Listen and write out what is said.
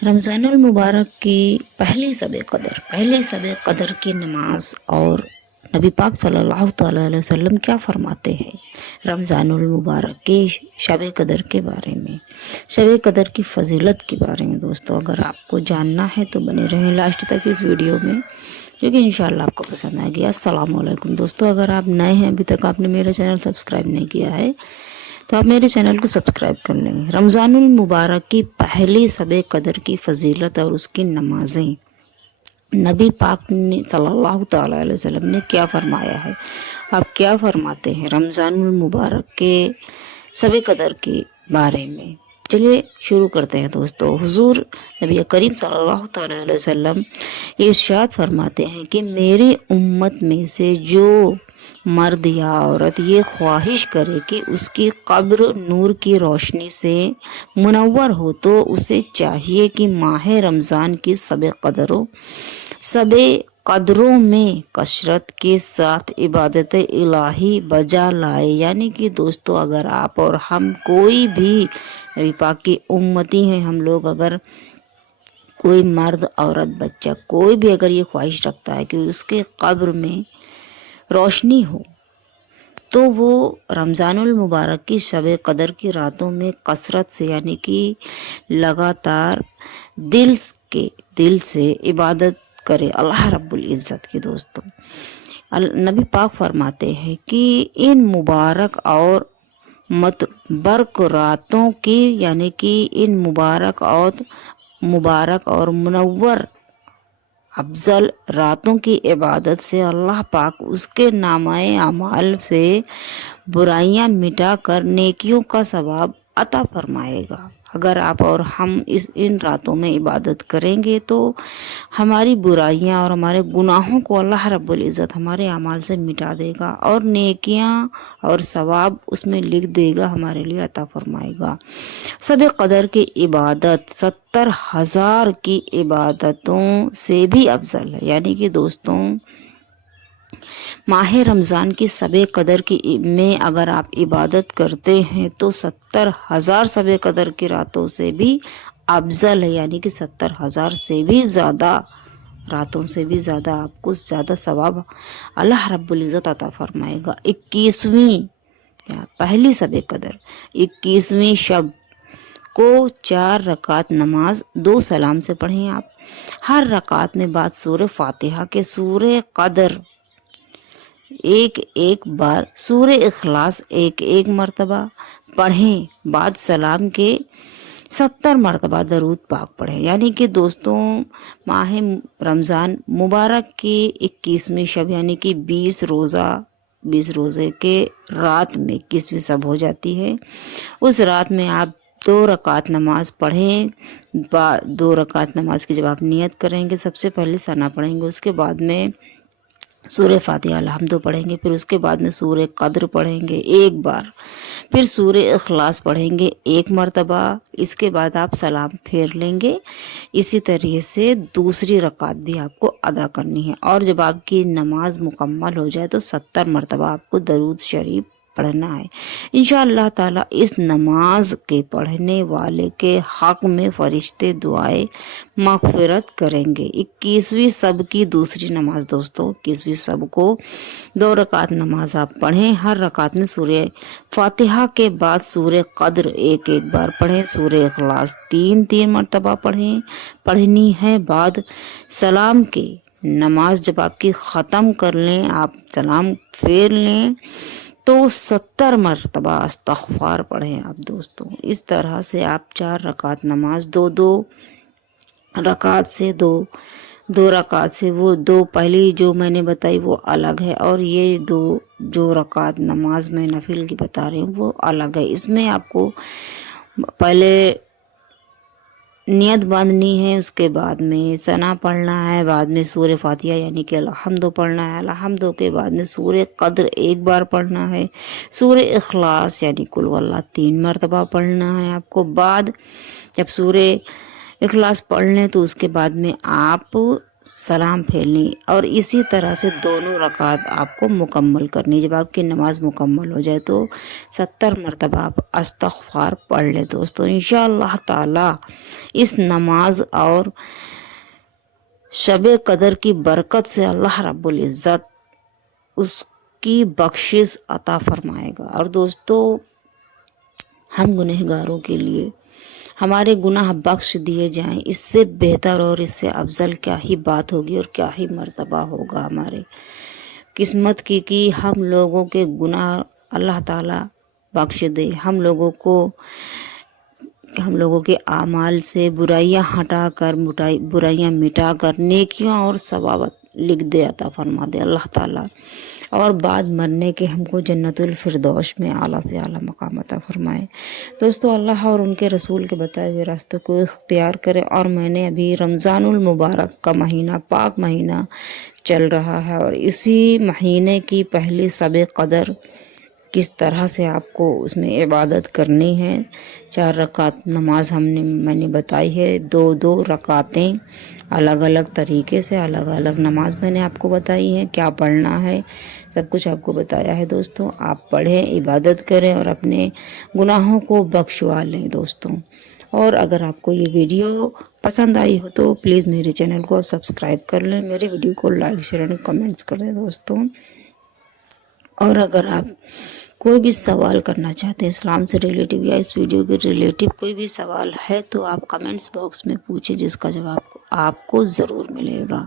رمضان المبارक की पहली शब कदर की नमाज और नबी पाक सल्लल्लाहु ताला अलैहि वसल्लम क्या फरमाते हैं रमज़ानुल मुबारक की शब कदर के बारे में, शब कदर की फजीलत के बारे में। दोस्तों, अगर आपको जानना है तो बने रहें लास्ट तक इस वीडियो में, क्योंकि इंशाल्लाह आपको पसंद आएगी। अस्सलाम वालेकुम दोस्तों, अगर आप नए हैं, अभी तक आपने मेरा चैनल सब्सक्राइब नहीं किया है तो आप मेरे चैनल को सब्सक्राइब कर लें। रमज़ानुल मुबारक की पहली शब कदर की फजीलत और उसकी नमाजें, नबी पाक ने सल्लल्लाहु ताला अलैहि वसल्लम ने क्या फरमाया है, आप क्या फरमाते हैं रमज़ानुल मुबारक के शब कदर के बारे में। चलिए शुरू करते हैं दोस्तों। हुजूर नबी करीम सल्लल्लाहु ताला अलैहि वसल्लम इरशाद फरमाते हैं कि मेरी उम्मत में से जो मर्द या औरत ये ख्वाहिश करे कि उसकी कब्र नूर की रोशनी से मुनव्वर हो, तो उसे चाहिए कि माह रमज़ान की शब कदरों में कसरत के साथ इबादत इलाही बजा लाए। यानी कि दोस्तों, अगर आप और हम कोई भी नबी पाक की उम्मती हैं, हम लोग अगर कोई मर्द औरत बच्चा कोई भी अगर ये ख्वाहिश रखता है कि उसके कब्र में रोशनी हो, तो वो रमज़ानुल मुबारक की शब कदर की रातों में कसरत से यानी कि लगातार दिल से इबादत करे अल्लाह रब्बुल इज़्ज़त की। दोस्तों, नबी पाक फरमाते हैं कि इन मुबारक और मतबरक रातों की यानी कि इन मुबारक और मुनव्वर अफजल रातों की इबादत से अल्लाह पाक उसके नामाए अमाल से बुराइयां मिटाकर नेकियों का सवाब अता फरमाएगा। अगर आप और हम इन रातों में इबादत करेंगे तो हमारी बुराइयां और हमारे गुनाहों को अल्लाह रब्बुल इज़्ज़त हमारे अमाल से मिटा देगा और नेकियां और सवाब उसमें लिख देगा, हमारे लिए अता फरमाएगा। शब कदर की इबादत 70,000 की इबादतों से भी अफजल है। यानी कि दोस्तों, माह रमज़ान की शब कदर की में अगर आप इबादत करते हैं तो 70,000 शब कदर की रातों से भी अफजल है। यानी कि 70,000 से भी ज़्यादा रातों से भी ज़्यादा आपको ज़्यादा सवाब अल्लाह रब्बुल इज़्ज़त अता फरमाएगा। 21वीं पहली शब कदर 21वीं शब को 4 रकात नमाज 2 सलाम से पढ़ें। आप हर रकात में बाद सूरह फातिहा के सूरह कदर एक बार, सूरह इखलास एक मर्तबा पढ़ें। बाद सलाम के 70 मरतबा दरूद पाक पढ़ें। यानी कि दोस्तों, माह रमज़ान मुबारक की 21वीं शब यानी कि 20 रोज़े के रात में 21वीं शब हो जाती है। उस रात में आप 2 रकात नमाज पढ़ें। 2 रकात नमाज की जब आप नियत करेंगे, सबसे पहले सना पढ़ेंगे, उसके बाद में सूरह फातिहा अलहम्दु पढ़ेंगे, फिर उसके बाद में सूरह कद्र पढ़ेंगे एक बार, फिर सूरह इखलास पढ़ेंगे 1 मरतबा, इसके बाद आप सलाम फेर लेंगे। इसी तरीके से दूसरी रकात भी आपको अदा करनी है और जब आपकी नमाज मुकम्मल हो जाए तो 70 मरतबा आपको दरूद शरीफ पढ़ना है। इंशाअल्लाह ताला इस नमाज के पढ़ने वाले के हक में फरिश्ते दुआए मगफिरत करेंगे। 21वीं शब की दूसरी नमाज दोस्तों, 21वीं शब को 2 रकात नमाज आप पढ़ें। हर रकात में सूरह फातिहा के बाद सूरह कद्र एक बार पढ़ें। सूरह इखलास 3 मरतबा पढ़नी है। बाद सलाम के नमाज जब आपकी ख़त्म कर लें, आप सलाम फेर लें तो 70 मरतबा इस्तग़फ़ार पढ़ें आप दोस्तों। इस तरह से आप 4 रकात नमाज 2 रकात से 2 रकात से वो 2 पहली जो मैंने बताई वो अलग है और ये 2 जो रकात नमाज में नफिल की बता रही हूँ वो अलग है। इसमें आपको पहले नियत बांधनी है, उसके बाद में सना पढ़ना है, बाद में सूरह फातिहा यानी कि अलहम्दु पढ़ना है, अलहम्दु के बाद में सूरह कद्र एक बार पढ़ना है, सूरह इखलास यानी कुल वल्लाह 3 मरतबा पढ़ना है आपको। बाद जब सूरह इखलास पढ़ लें तो उसके बाद में आप سلام پھیلنی اور اسی طرح سے دونوں رکعت آپ کو مکمل کرنی. جب آپ کی نماز مکمل ہو جائے تو 70 مرتبہ آپ استغفار پڑھ لیں دوستو. انشاءاللہ تعالی اس نماز اور شب قدر کی برکت سے اللہ رب العزت اس کی بخشش عطا فرمائے گا. اور دوستو ہم گنہگاروں کے لیے ہمارے گناہ بخش دیے جائیں، اس سے بہتر اور اس سے افضل کیا ہی بات ہوگی اور کیا ہی مرتبہ ہوگا ہمارے قسمت کی کہ ہم لوگوں کے گناہ اللہ تعالیٰ بخش دے. ہم لوگوں کے اعمال سے برائیاں ہٹا کر برائیاں مٹا کر نیکیاں اور ثوابت لکھ دے، عطا فرما دے اللہ تعالیٰ. اور بعد مرنے کے ہم کو جنت الفردوس میں اعلیٰ سے اعلیٰ مقام عطا فرمائے. دوستو اللہ اور ان کے رسول کے بتائے ہوئے راستوں کو اختیار کرے. اور میں نے ابھی رمضان المبارک کا مہینہ، پاک مہینہ چل رہا ہے، اور اسی مہینے کی پہلی شب قدر کس طرح سے آپ کو اس میں عبادت کرنی ہے. 4 رکعت نماز میں نے بتائی ہے، 2 رکعتیں الگ الگ طریقے سے، الگ الگ نماز میں نے آپ کو بتائی ہے، کیا پڑھنا ہے سب کچھ آپ کو بتایا ہے. دوستوں آپ پڑھیں، عبادت کریں اور اپنے گناہوں کو بخشوا لیں دوستوں. اور اگر آپ کو یہ ویڈیو پسند آئی ہو تو پلیز میرے چینل کو سبسکرائب کر لیں، میرے ویڈیو کو لائک شیئر اور کمنٹس کر دیں دوستوں. اور اگر آپ کوئی بھی سوال کرنا چاہتے ہیں اسلام سے ریلیٹیو یا اس ویڈیو کے ریلیٹیو کوئی بھی سوال ہے تو آپ کمنٹس باکس میں پوچھیں، جس کا جواب آپ کو ضرور ملے گا.